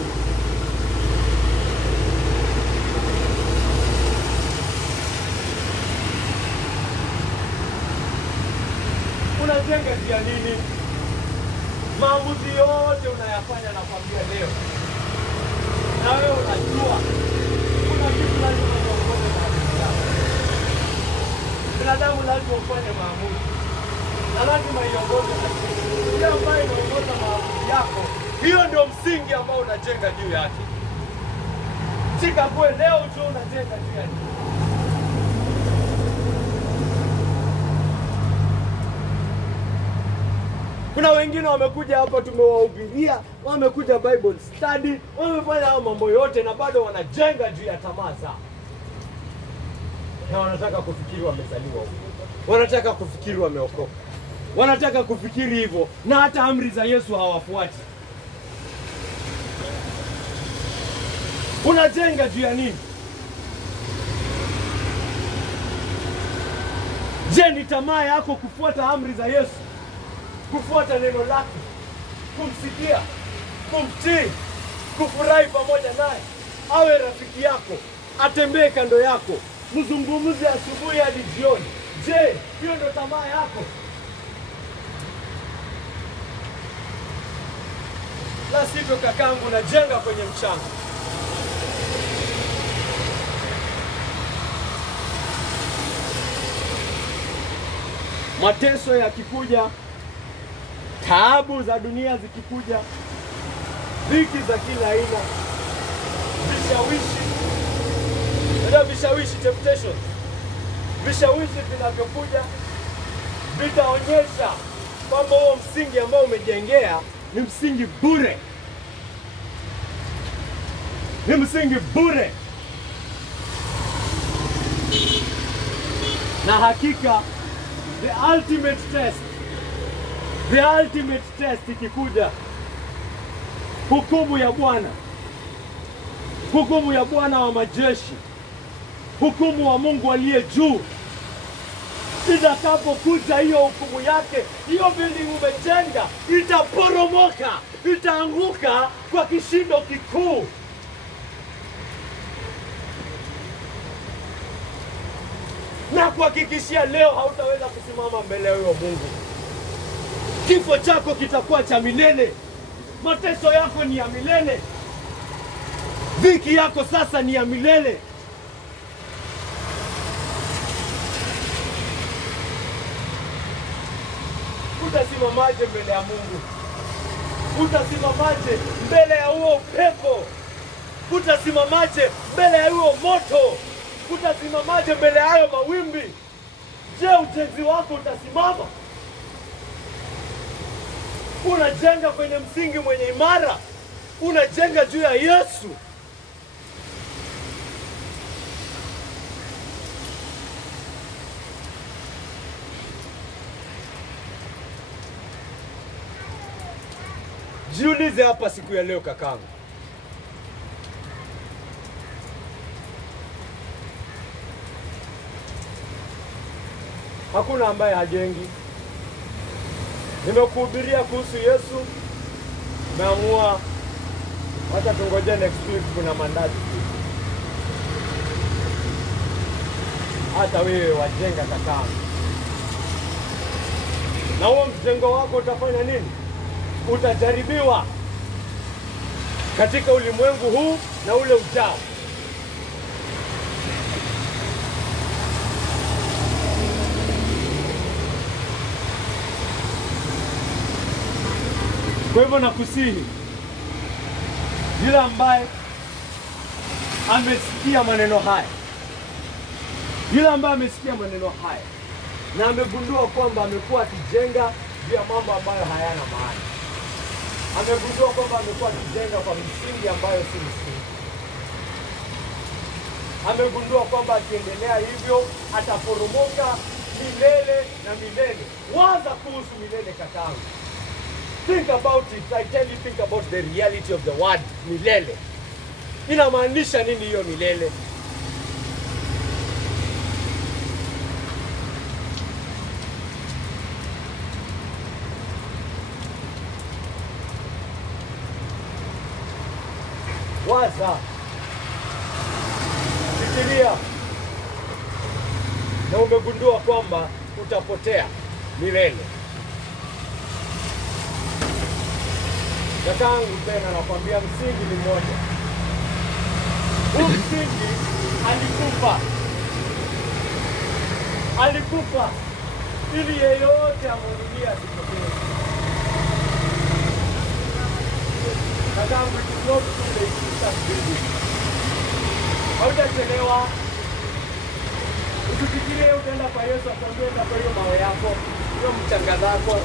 Unajenga juu ya nini? Maamuzi yote unayafanya na kwambia leo. Na wewe unajua kuna kitu lazima uongoze maamuzi yako. Binadamu lazima ufanye maamuzi. Na lazima iongoze maamuzi. Ile ambayo inaongoza maamuzi yako, hiyo ndio msingi ambao unajenga juu yake. Sika kwa leo tu unajenga juu yake. Kuna wengine wamekuja hapa tumewahubiria, wamekuja Bible study, wamefanya hao mambo yote na bado wanajenga juu ya tamaa zao. Na wanataka kufikiri wamezaliwa huko. Wanataka kufikiri wameokoka. Wanataka kufikiri hivyo na hata amri za Yesu hawafuati. Unajenga juu ya nini? Je, ni tamaa yako kufuata amri za Yesu? Kufuata neno lake, kumsikia, kumtii, kufurahi pamoja naye, awe rafiki yako, atembee kando yako, mzungumze asubuhi hadi jioni. Je, hiyo ndio tamaa yako? La sivyo kakangu, najenga kwenye mchanga. Mateso yakikuja, taabu za dunia zikikuja, dhiki za kila aina, vishawishi, temptations, vishawishi vinavyokuja vitaonyesha kwamba huo msingi ambao umejengea ni msingi bure. Ni msingi bure. Na hakika the ultimate test ikikuja, hukumu ya Bwana wa majeshi, hukumu wa Mungu aliye juu, itakapokuja hiyo hukumu yake, hiyo building umejenga itaporomoka, itaanguka kwa kishindo kikuu. Na kuhakikishia leo hautaweza kusimama mbele ya huyo Mungu. Kifo chako kitakuwa cha milele. Mateso yako ni ya milele. Dhiki yako sasa ni ya milele. Utasimamaje mbele ya Mungu? Utasimamaje mbele ya huo upepo? Utasimamaje mbele ya huo moto? Utasimamaje mbele ya hayo mawimbi? Je, ujenzi wako utasimama? Unajenga kwenye msingi mwenye imara. Unajenga juu ya Yesu. Jiulize hapa siku ya leo kakangu. Hakuna ambaye hajengi. Nimekuhubiria kuhusu Yesu. Naamua hata tungoje next week kuna mandazi. Hata wewe wajenga kakangu. Na huo mjengo wako utafanya nini? Utajaribiwa katika ulimwengu huu na ule ujao. Kwa hivyo nakusihi, yule ambaye amesikia maneno haya, na amegundua kwamba amekuwa akijenga juu ya mambo ambayo hayana maana, amegundua kwamba amekuwa akijenga kwa misingi ambayo si misingi, amegundua kwamba akiendelea hivyo ataporomoka milele na milele. Waza kuhusu milele kakangu. Think about it. I tell you, think about the reality of the word milele. Inamaanisha nini hiyo milele? Waza, fikiria, na umegundua kwamba utapotea milele. Kakangu tena nakwambia msingi ni mmoja. Huu msingi alikufa ili yeyote amwaminie asipotee. Kakangu, it is not too late to start building. Hautachelewa. Usifikirie utaenda kwa Yesu akwambie kwa hiyo mawe yako, hiyo mchanga zako.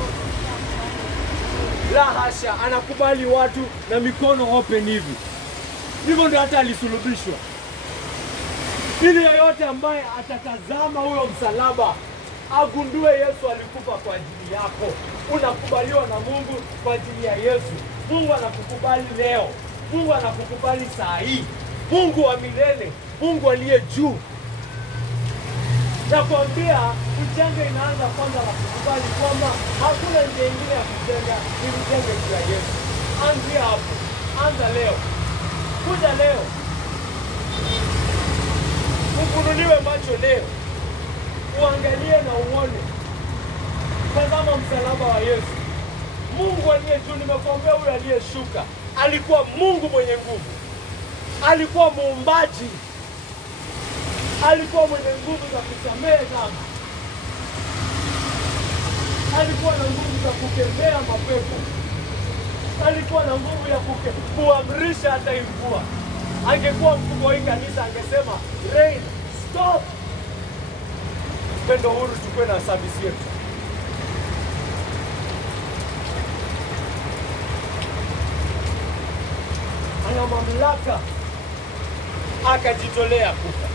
La hasha, anakubali watu na mikono open hivi. Hivyo ndio hata alisulubishwa. Ili yeyote ambaye atatazama huyo msalaba agundue Yesu alikufa kwa ajili yako. Unakubaliwa na Mungu kwa ajili ya Yesu. Mungu anakukubali leo. Mungu anakukubali saa hii. Mungu wa milele, Mungu aliye juu. Nakwambia kujenga inaanza kwanza na kukubali kwamba hakuna njia nyingine ya kujenga ni kujenge juu ya Yesu. Anzia hapo. Anza leo. Kuja leo. Ufunuliwe macho leo. Uangalie na uone. Tazama msalaba wa Yesu. Mungu aliye juu, nimekuambia huyu aliyeshuka alikuwa Mungu mwenye nguvu. Alikuwa muumbaji. Alikuwa mwenye nguvu za kusamehe dhambi. Alikuwa na nguvu za kukemea mapepo. Alikuwa na nguvu ya kuamrisha hata mvua. Angekuwa mkubwa wa hii kanisa angesema, rain, stop. Pendo huru tukue na service yetu. Ana mamlaka, akajitolea kufa.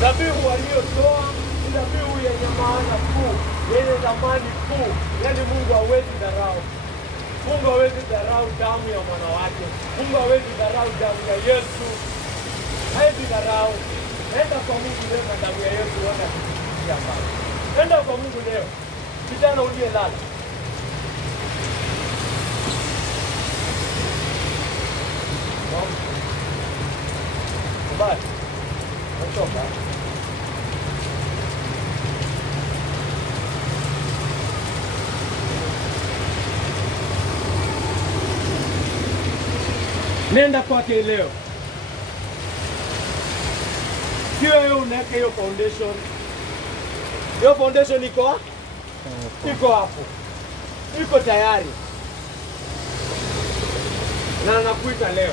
Dhabihu aliyotoa ni dhabihu yenye maana kuu, yenye thamani kuu. Yaani Mungu hawezi dharau. Mungu hawezi dharau damu ya mwana wake. Mungu hawezi dharau damu ya Yesu. Hawezi dharau. Nenda kwa Mungu leo na damu ya Yesu uone kufikia mbali. Nenda kwa Mungu leo. Kijana uliyelala. Kubali. Nachoka. Nenda kwake leo. Sio wewe unaweka hiyo foundation. Hiyo foundation iko hapo. Iko tayari. Na anakuita leo.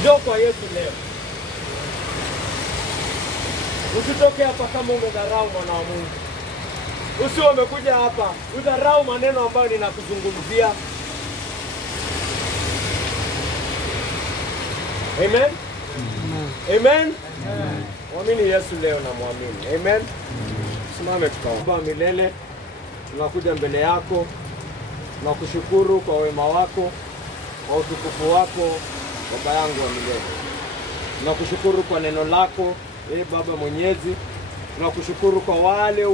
Njoo kwa Yesu leo. Usitoke hapa kama umedharau mwana wa Mungu. Usiwe umekuja hapa udharau maneno ambayo ninakuzungumzia. Amen? Amen? Muamini Yesu leo na muamini. Amen? Simame tukaomba. Milele tunakuja mbele yako. Tunakushukuru kwa wema wako, kwa utukufu wako, Baba yangu wa milele. Tunakushukuru kwa neno lako, Baba Mwenyezi. Tunakushukuru kwa wale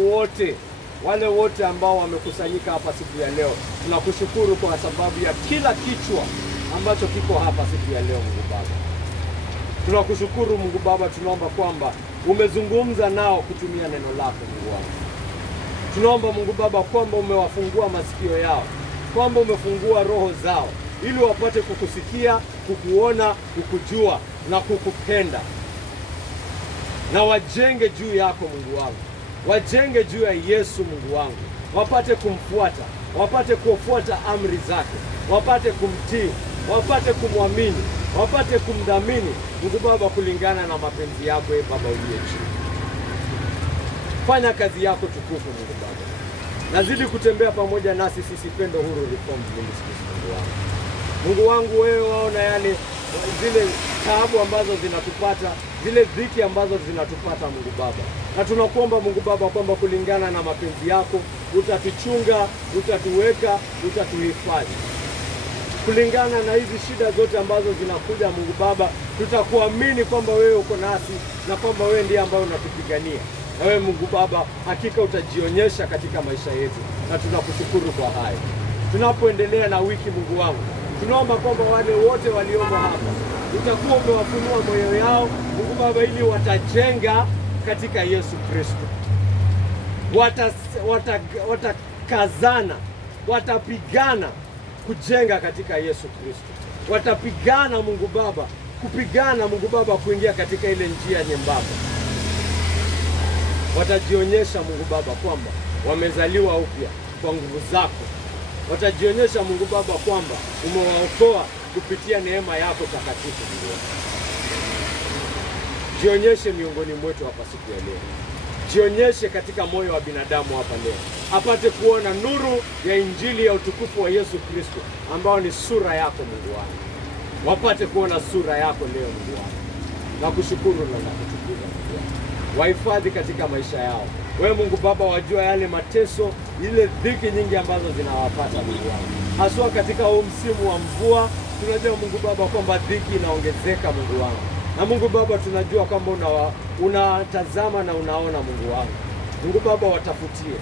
wote ambao wamekusanyika hapa siku ya leo. Tunakushukuru kwa sababu ya kila kichwa ambacho kiko hapa siku ya leo, Mungu Baba. Tunakushukuru Mungu Baba, tunaomba kwamba umezungumza nao kutumia neno lako, Mungu wangu. Tunaomba Mungu Baba kwamba umewafungua masikio yao, kwamba umefungua roho zao, ili wapate kukusikia, kukuona, kukujua na kukupenda. Na wajenge juu yako Mungu wangu. Wajenge juu ya Yesu Mungu wangu. Wapate kumfuata, wapate kufuata amri zake, wapate kumtii, wapate kumwamini, wapate kumdhamini Mungu Baba kulingana na mapenzi yako, Baba uliye juu. Fanya kazi yako tukufu Mungu Baba. Nazidi kutembea pamoja nasi sisi Pendo Huru Reformed Ministries Mungu wangu. Mungu wangu, wewe waona yale zile taabu ambazo zinatupata, zile dhiki ambazo zinatupata Mungu Baba. Na tunakuomba Mungu Baba kwamba kulingana na mapenzi yako utatuchunga, utatuweka, utatuhifadhi. Kulingana na hizi shida zote ambazo zinakuja Mungu Baba, tutakuamini kwamba wewe uko nasi na kwamba wewe ndiye ambaye unatupigania. Na wewe Mungu Baba, hakika utajionyesha katika maisha yetu, na tunakushukuru kwa hayo. Tunapoendelea na wiki Mungu wangu, Tunaomba kwamba wale wote waliomo hapa utakuwa umewafunua moyo yao Mungu Baba, ili watajenga katika Yesu Kristo. Watakazana, watapigana kujenga katika Yesu Kristo. Watapigana Mungu Baba, kupigana Mungu Baba kuingia katika ile njia nyembamba. Watajionyesha Mungu Baba kwamba wamezaliwa upya kwa nguvu zako. Watajionyesha Mungu Baba kwamba umewaokoa kupitia neema yako takatifu. Jionyeshe miongoni mwetu hapa siku ya leo. Jionyeshe katika moyo wa binadamu hapa leo, apate kuona nuru ya injili ya utukufu wa Yesu Kristo, ambao ni sura yako Mungu wangu. Wapate kuona sura yako leo Mungu wangu. Na kushukuru na kutukuza Mungu wangu. Wahifadhi katika maisha yao. Wewe Mungu Baba wajua yale mateso, ile dhiki nyingi ambazo zinawapata Mungu wangu. Haswa katika huu msimu wa mvua, tunajua Mungu Baba kwamba dhiki inaongezeka Mungu wangu. Na Mungu Baba tunajua kwamba unatazama na unaona Mungu wangu. Mungu Baba watafutie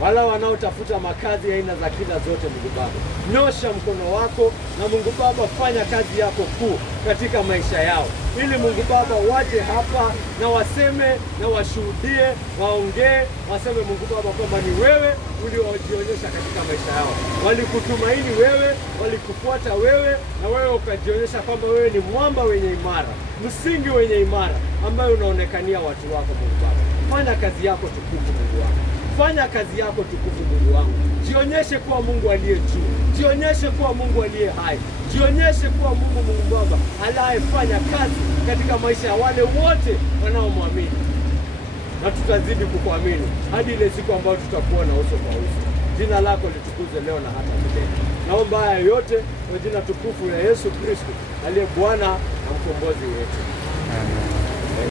wala wanaotafuta makazi ya aina za kila zote Mungu Baba. Nyosha mkono wako na Mungu Baba fanya kazi yako kuu katika maisha yao. Ili Mungu Baba waje hapa na waseme na washuhudie, waongee, waseme Mungu Baba kwamba ni wewe uliojionyesha katika maisha yao. Walikutumaini wewe, walikufuata wewe, na wewe ukajionyesha kwamba wewe ni mwamba wenye imara, msingi wenye imara ambayo unaonekania watu wako Mungu Baba. Fanya kazi yako tukufu Mungu wangu. Fanya kazi yako tukufu Mungu wangu. Jionyeshe kuwa Mungu aliye juu. Jionyeshe kuwa Mungu aliye hai. Jionyeshe kuwa Mungu Baba anayefanya kazi katika maisha ya wale wote wanaomwamini. Na tutazidi kukuamini hadi ile siku ambayo tutakuona uso kwa uso. Jina lako litukuzwe leo na hata milele. Naomba haya yote kwa jina tukufu la Yesu Kristo, aliye Bwana na mkombozi wetu. Amen.